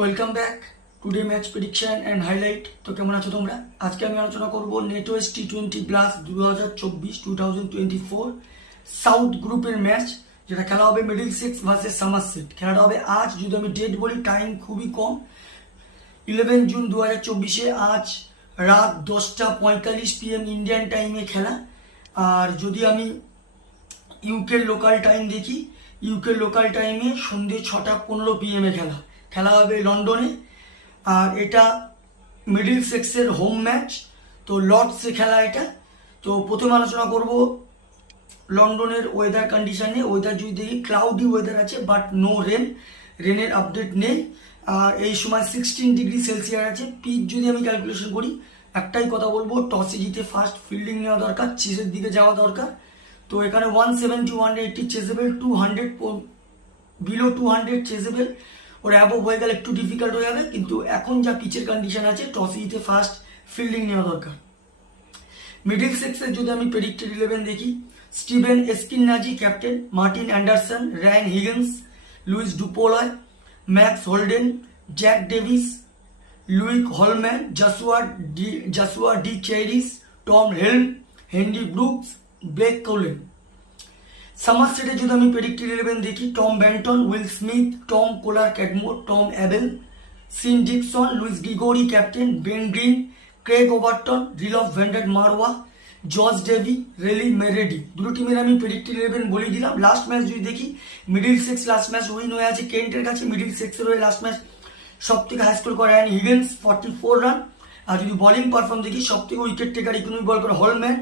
Welcome back today match prediction and highlight. তো কেমন আছো তোমরা? আজকে আমি আলোচনা করব নেটওয়েস্ট টি20 প্লাস 2024 সাউথ গ্রুপের ম্যাচ, যেটা খেলা হবে মিডলসেক্স ভার্সেস সামারসেট। খেলাটা হবে আজ, যদি আমি ডেট বলি টাইম খুবই কম, 11 জুন 2024 আজ রাত 10:45 PM ইন্ডিয়ান টাইমে খেলা। আর যদি আমি ইউকের লোকাল টাইম দেখি, ইউকের লোকাল টাইমে সন্ধ্যে 6:15 PM খেলা খেলা হবে লন্ডনে। আর এটা মিডল সেক্সের হোম ম্যাচ, তো লর্ডসে খেলা এটা। তো প্রথমে আলোচনা করব লন্ডনের ওয়েদার কন্ডিশনে। ওয়েদার যদি দেখি ক্লাউডি ওয়েদার আছে, বাট নো রেনের আপডেট নেই। আর এই সময় 16 ডিগ্রি সেলসিয়াস আছে। পিচ যদি আমি ক্যালকুলেশন করি, একটাই কথা বলবো, টসে জিতে ফার্স্ট ফিল্ডিং নেওয়া দরকার, চেসের দিকে যাওয়া দরকার। তো এখানে 170 180 চেসেবল, 200 বিলো 200 চেসেবল। ওর অ্যাবভ হয়ে গেলে একটু ডিফিকাল্ট হয়ে যাবে, কিন্তু এখন যা পিচের কন্ডিশন আছে টসে জিতে ফার্স্ট ফিল্ডিং নেওয়া দরকার। মিডল সেক্সের যদি আমি প্রেডিক্টেড 11 দেখি, Steven Eskinazi captain, Martin Andersen, Ryan Higgins, Lewis du Plooy, Max Holden, Jack Davies, Luke Hollman, Joshua De Caires, Tom Helm, Henry Brookes, Blake Cullen. সামারসেটে যদি আমি প্রেডিক্টেড 11 দেখি, Tom Banton, Will Smith, Tom Kohler Cadmore, Tom Abell, Sean Dickson, Lewis Gregory captain, Ben Green, Craig Overton, Roelof van der Merwe, George Davey, Riley Meredith. দুটো টিমের আমি predicted 11 বলে দিলাম। Last match যদি দেখি, middle sex last match win হয়ে আছে কেন্টের কাছে। মিডল সেক্সের হয়ে লাস্ট ম্যাচ সব থেকে হাই স্কোর করে রায়ান হিগিন্স 44 রান। আর যদি বোলিং পারফর্ম দেখি, সব থেকে উইকেট টেকার ইকোনমি বল করে হলম্যান,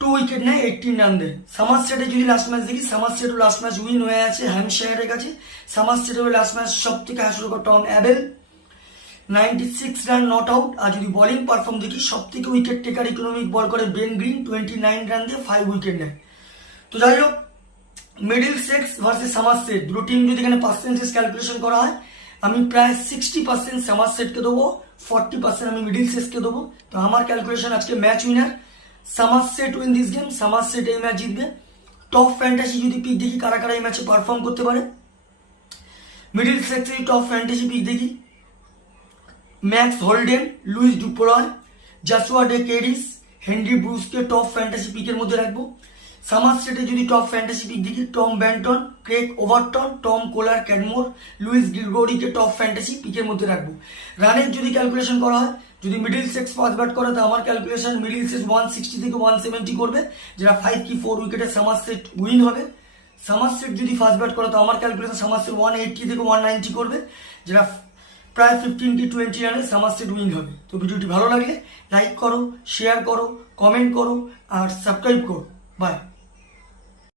2 উইকেট নেয়, 18 রান দেয়। সামারসেটে যদি লাস্ট ম্যাচ দেখি, সামারসেটও লাস্ট ম্যাচ উইন হয়ে আছে হ্যাম্পশায়ারের কাছে। সামারসেটের লাস্ট ম্যাচ সব থেকে হাই স্কোর করে Tom Abell, 96 run not out. আর যদি বোলিং পারফর্ম দেখি, সব থেকে উইকেট টেকার ইকোনমিক বল করে বেন গ্রিন, 29 রান দিয়ে 5 উইকেট নেয়। তো যাই হোক, মিডল সেক্স ভার্সেস সামারসেট দুটো টিম যদি এখানে পার্সেন্টেজ ক্যালকুলেশন করা হয়, আমি প্রায় 60% সামারসেটকে দেবো, 40% আমি মিডল সেক্সকে দেবো। তো আমার ক্যালকুলেশন আজকে match winner Somerset win this game. Somerset এই ম্যাচ জিতবে। টপ ফ্যান্টাসি যদি পিক দেখি, কারা কারা এই ম্যাচে পারফর্ম করতে পারে, মিডল সেক্সে টপ ফ্যান্টাসি পিক দেখি, Max Holden, Lewis du Plooy, Joshua De Caires, Henry ব্রুসকে টপ ফ্যান্টাসি পিকের মধ্যে রাখবো। সামারসেটে যদি টপ ফ্যান্টাসি পিক দেখি, Tom Banton, Craig Overton, Tom Kohler Cadmore, Lewis গ্রিগোরিকে টপ ফ্যান্টাসি পিকের মধ্যে রাখবো। রানের যদি ক্যালকুলেশন করা হয়, যদি মিডল সেক্স ফার্স্ট ব্যাট করে, তো আমার ক্যালকুলেশন মিডল সেক্স 160 থেকে 170 করবে, যেটা 5 কি 4 উইকেটে সামারসেট উইন হবে। সামারসেট যদি ফার্স্ট ব্যাট করে, তো আমার ক্যালকুলেশন সামারসেট 180 থেকে 190 করবে, যেটা প্রায় 15 কি 20 রানে সামারসেট উইন হবে। তো ভিডিওটি ভালো লাগলে লাইক করো, শেয়ার করো, কমেন্ট করো আর সাবস্ক্রাইব করো। বাই।